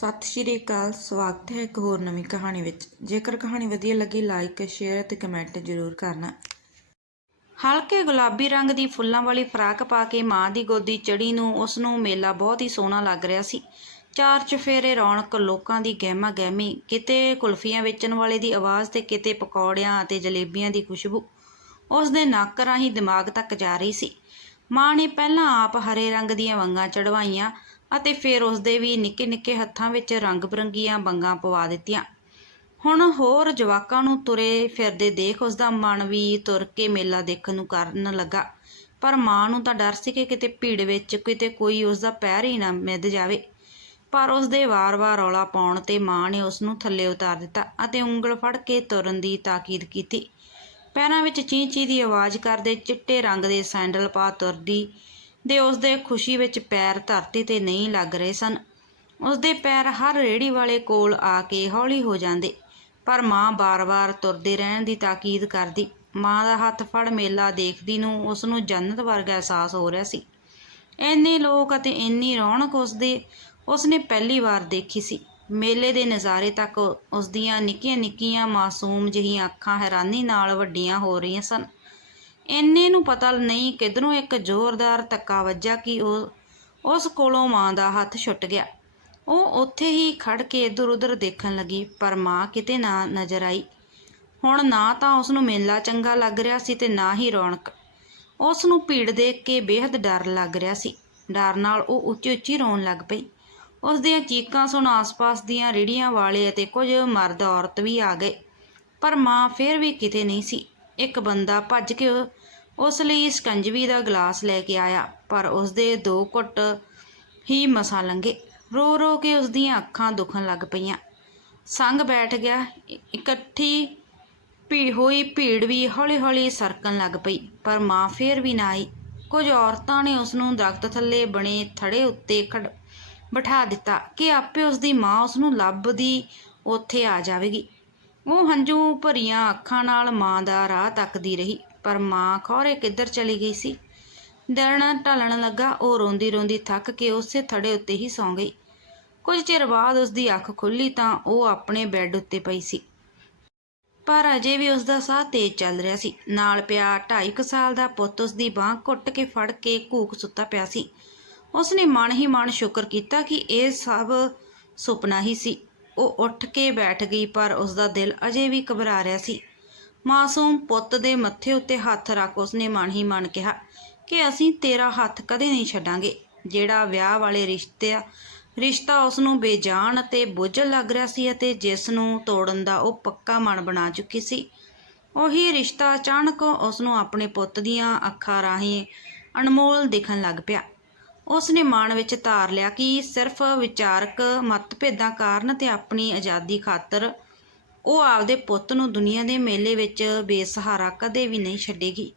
ਸਤਿ ਸ਼੍ਰੀ ਅਕਾਲ, ਸਵਾਗਤ ਹੈ ਇੱਕ ਹੋਰ ਨਵੀਂ ਕਹਾਣੀ ਵਿੱਚ। ਜੇਕਰ ਕਹਾਣੀ ਵਧੀਆ ਲੱਗੀ ਲਾਈਕ ਸ਼ੇਅਰ ਤੇ ਕਮੈਂਟ ਜ਼ਰੂਰ ਕਰਨਾ। ਹਲਕੇ ਗੁਲਾਬੀ ਰੰਗ ਦੀ ਫੁੱਲਾਂ ਵਾਲੀ ਫਰਾਕ ਪਾ ਕੇ ਮਾਂ ਦੀ ਗੋਦੀ ਚੜੀ ਨੂੰ ਉਸ ਨੂੰ ਮੇਲਾ ਬਹੁਤ ਹੀ ਸੋਹਣਾ ਲੱਗ ਰਿਹਾ ਸੀ। ਚਾਰ ਚਫੇਰੇ ਰੌਣਕ, ਲੋਕਾਂ ਦੀ ਗਹਿਮਾ ਗਹਿਮੀ ਕਿਤੇ ਕੁਲਫੀਆਂ ਵੇਚਣ ਵਾਲੇ ਦੀ ਆਵਾਜ਼ ਤੇ ਕਿਤੇ ਪਕੌੜਿਆਂ ਅਤੇ ਜਲੇਬੀਆਂ ਦੀ ਖੁਸ਼ਬੂ ਉਸ ਦੇ ਨੱਕ ਰਾਹੀਂ ਦਿਮਾਗ ਤੱਕ ਜਾ ਰਹੀ ਸੀ। ਮਾਂ ਨੇ ਪਹਿਲਾਂ ਆਪ ਹਰੇ ਰੰਗ ਦੀਆਂ ਵੰਗਾਂ ਚੜਵਾਈਆਂ ਅਤੇ ਫਿਰ ਉਸ ਦੇ ਵੀ ਨਿੱਕੇ ਨਿੱਕੇ ਹੱਥਾਂ ਵਿੱਚ ਰੰਗ ਬਰੰਗੀਆਂ ਬੰਗਾਂ ਪਵਾ ਦਿੱਤੀਆਂ। ਹੁਣ ਹੋਰ ਜਵਾਕਾਂ ਨੂੰ ਤੁਰੇ ਫਿਰਦੇ ਦੇਖ ਉਸ ਦਾ ਮਨ ਵੀ ਤੁਰ ਕੇ ਮੇਲਾ ਦੇਖਣ ਨੂੰ ਕਰਨ ਲੱਗਾ। ਪਰ ਮਾਂ ਨੂੰ ਤਾਂ ਡਰ ਸੀ ਕਿ ਕਿਤੇ ਭੀੜ ਵਿੱਚ ਕਿਤੇ ਕੋਈ ਉਸ ਦਾ ਪੈਰ ਹੀ ਨਾ ਮਿੱਧ ਜਾਵੇ। ਪਰ ਉਸ ਦੇ ਵਾਰ-ਵਾਰ ਰੌਲਾ ਪਾਉਣ ਤੇ ਮਾਂ ਨੇ ਉਸ ਨੂੰ ਥੱਲੇ ਉਤਾਰ ਦਿੱਤਾ ਅਤੇ ਉਂਗਲ ਫੜ ਕੇ ਤੁਰਨ ਦੀ ਤਾਕੀਦ ਕੀਤੀ। ਪੈਰਾਂ ਵਿੱਚ ਚੀਂ-ਚੀਂ ਦੀ ਆਵਾਜ਼ ਕਰਦੇ ਚਿੱਟੇ ਰੰਗ ਦੇ ਸੈਂਡਲ ਪਾ ਤੁਰਦੀ ਦੇ ਉਸ ਦੇ ਖੁਸ਼ੀ ਵਿੱਚ ਪੈਰ ਧਰਤੀ ਤੇ ਨਹੀਂ ਲੱਗ ਰਹੇ ਸਨ। ਉਸ ਦੇ ਪੈਰ ਹਰ ਰੇੜੀ ਵਾਲੇ ਕੋਲ ਆ ਕੇ ਹੌਲੀ ਹੋ ਜਾਂਦੇ, ਪਰ ਮਾਂ ਬਾਰ-ਬਾਰ ਤੁਰਦੇ ਰਹਿਣ ਦੀ ਤਾਕੀਦ ਕਰਦੀ। ਮਾਂ ਦਾ ਹੱਥ ਫੜ ਮੇਲਾ ਦੇਖਦੀ ਨੂੰ ਉਸ ਨੂੰ ਜੰਨਤ ਵਰਗਾ ਅਹਿਸਾਸ ਹੋ ਰਿਹਾ ਸੀ। ਇੰਨੇ ਲੋਕ ਅਤੇ ਇੰਨੀ ਰੌਣਕ ਉਸ ਦੇ ਉਸ ਨੇ ਪਹਿਲੀ ਵਾਰ ਦੇਖੀ ਸੀ। ਮੇਲੇ ਦੇ ਨਜ਼ਾਰੇ ਤੱਕ ਉਸ ਦੀਆਂ ਨਿੱਕੀਆਂ-ਨਿੱਕੀਆਂ ਮਾਸੂਮ ਜਿਹੀਆਂ ਅੱਖਾਂ ਹੈਰਾਨੀ ਨਾਲ ਵੱਡੀਆਂ ਹੋ ਰਹੀਆਂ ਸਨ। ਇੰਨੇ ਨੂੰ ਪਤਾ ਨਹੀਂ ਕਿਧਰੋਂ ਇੱਕ ਜ਼ੋਰਦਾਰ ਧੱਕਾ ਵੱਜਾ ਕਿ ਉਹ, ਉਸ ਕੋਲੋਂ ਮਾਂ ਦਾ ਹੱਥ ਛੁੱਟ ਗਿਆ। ਉਹ ਉੱਥੇ ਹੀ ਖੜ ਕੇ ਇੱਧਰ-ਉੱਧਰ ਦੇਖਣ ਲੱਗੀ, ਪਰ ਮਾਂ ਕਿਤੇ ਨਾ ਨਜ਼ਰ ਆਈ। ਹੁਣ ਨਾ ਤਾਂ ਉਸ ਨੂੰ ਮੇਲਾ ਚੰਗਾ ਲੱਗ ਰਿਹਾ ਸੀ ਤੇ ਨਾ ਹੀ ਰੌਣਕ। ਉਸ ਨੂੰ ਭੀੜ ਦੇਖ ਕੇ ਬੇहद ਡਰ ਲੱਗ ਰਿਹਾ ਸੀ। ਡਰ ਨਾਲ ਉਹ ਉੱਚੀ-ਉੱਚੀ ਰੋਣ ਲੱਗ ਪਈ। ਉਸ ਦੀਆਂ ਚੀਕਾਂ ਸੁਣ ਆਸ-ਪਾਸ ਦੀਆਂ ਰੇੜੀਆਂ ਵਾਲੇ ਅਤੇ ਕੁਝ ਮਰਦ ਔਰਤ ਵੀ ਆ ਗਏ। ਪਰ ਮਾਂ ਫੇਰ ਵੀ ਕਿਤੇ ਨਹੀਂ ਸੀ। ਇੱਕ ਬੰਦਾ ਭੱਜ ਕੇ ਉਸ ਲਈ ਸਕੰਜਵੀ ਦਾ ਗਲਾਸ ਲੈ ਕੇ ਆਇਆ, ਪਰ ਉਸ ਦੇ ਦੋ ਘੁੱਟ ਹੀ ਮਸਾਂ ਲੰਘੇ। ਰੋ ਰੋ ਕੇ ਉਸ ਦੀਆਂ ਅੱਖਾਂ ਦੁਖਣ ਲੱਗ ਪਈਆਂ। ਸੰਗ ਬੈਠ ਗਿਆ। ਇਕੱਠੀ ਭੀ, ਹੋਈ ਭੀੜ ਵੀ ਹੌਲੀ-ਹੌਲੀ ਸਰਕਣ ਲੱਗ ਪਈ, ਪਰ ਮਾਂ ਫੇਰ ਵੀ ਨਾ ਆਈ। ਕੁਝ ਔਰਤਾਂ ਨੇ ਉਸ ਨੂੰ ਦਰਖਤ ਥੱਲੇ ਬਣੇ ਥੜੇ ਉੱਤੇ ਖੜ, ਬਿਠਾ ਦਿੱਤਾ ਕਿ ਆਪੇ ਉਸ ਦੀ ਮਾਂ ਉਸ ਨੂੰ ਲੱਭਦੀ ਉੱਥੇ ਆ ਜਾਵੇਗੀ। ਉਹ ਹੰਝੂ ਭਰੀਆਂ ਅੱਖਾਂ ਨਾਲ ਮਾਂ ਦਾ ਰਾਹ ਤੱਕਦੀ ਰਹੀ, ਪਰ ਮਾਂ ਖੌਰੇ ਕਿੱਧਰ ਚਲੀ ਗਈ ਸੀ? ਦਿਨ ਢਲਣ ਲੱਗਾ, ਉਹ ਰੋਂਦੀ ਰੋਂਦੀ ਥੱਕ ਕੇ ਉਸੇ ਥੜੇ ਉੱਤੇ ਹੀ ਸੌਂ ਗਈ। ਕੁਝ ਚਿਰ ਬਾਅਦ ਉਸ ਦੀ ਅੱਖ ਖੁੱਲੀ ਤਾਂ ਉਹ ਆਪਣੇ ਬੈੱਡ ਉੱਤੇ ਪਈ ਸੀ। ਪਰ ਅਜੇ ਵੀ ਉਸ ਦਾ ਸਾਹ ਤੇਜ਼ ਚੱਲ ਰਿਹਾ ਸੀ। ਨਾਲ ਪਿਆ 2.5 ਸਾਲ ਦਾ ਪੁੱਤ ਉਸ ਦੀ ਬਾਹ ਘੁੱਟ ਕੇ ਫੜ ਕੇ ਘੂਕ ਸੁੱਤਾ ਪਿਆ ਸੀ। ਉਸ ਨੇ ਮਨ ਹੀ ਮਨ ਸ਼ੁਕਰ ਕੀਤਾ ਕਿ ਇਹ ਸਭ ਸੁਪਨਾ ਹੀ ਸੀ। ਉਹ ਉੱਠ ਕੇ ਬੈਠ ਗਈ, ਪਰ ਉਸ ਦਾ ਦਿਲ ਅਜੇ ਵੀ ਘਬਰਾ ਰਿਹਾ ਸੀ। ਮਾਸੂਮ ਪੁੱਤ ਦੇ ਮੱਥੇ ਉੱਤੇ ਹੱਥ ਰੱਖ ਉਸਨੇ ਮਨ ਹੀ ਮਨ ਕਿਹਾ ਕਿ ਅਸੀਂ ਤੇਰਾ ਹੱਥ ਕਦੇ ਨਹੀਂ ਛੱਡਾਂਗੇ। ਜਿਹੜਾ ਵਿਆਹ ਵਾਲੇ ਰਿਸ਼ਤੇ ਆ ਰਿਸ਼ਤਾ ਉਸ ਨੂੰ ਬੇਜਾਨ ਅਤੇ ਬੁੱਝਲ ਲੱਗ ਰਿਹਾ ਸੀ ਅਤੇ ਜਿਸ ਨੂੰ ਤੋੜਨ ਦਾ ਉਹ ਪੱਕਾ ਮਨ ਬਣਾ ਚੁੱਕੀ ਸੀ। ਉਹੀ ਰਿਸ਼ਤਾ ਅਚਾਨਕ ਉਸ ਨੂੰ ਆਪਣੇ ਪੁੱਤ ਦੀਆਂ ਅੱਖਾਂ ਰਾਹੀਂ ਅਨਮੋਲ ਦਿਖਣ ਲੱਗ ਪਿਆ। ਉਸ ਨੇ ਮਾਣ ਵਿੱਚ ਧਾਰ ਲਿਆ ਕਿ ਸਿਰਫ ਵਿਚਾਰਕ ਮਤਭੇਦਾਂ ਕਾਰਨ ਤੇ ਆਪਣੀ ਆਜ਼ਾਦੀ ਖਾਤਰ ਉਹ ਆਪਦੇ ਪੁੱਤ ਨੂੰ ਦੁਨੀਆ ਦੇ ਮੇਲੇ ਵਿੱਚ ਬੇਸਹਾਰਾ ਕਦੇ ਵੀ ਨਹੀਂ ਛੱਡੇਗੀ।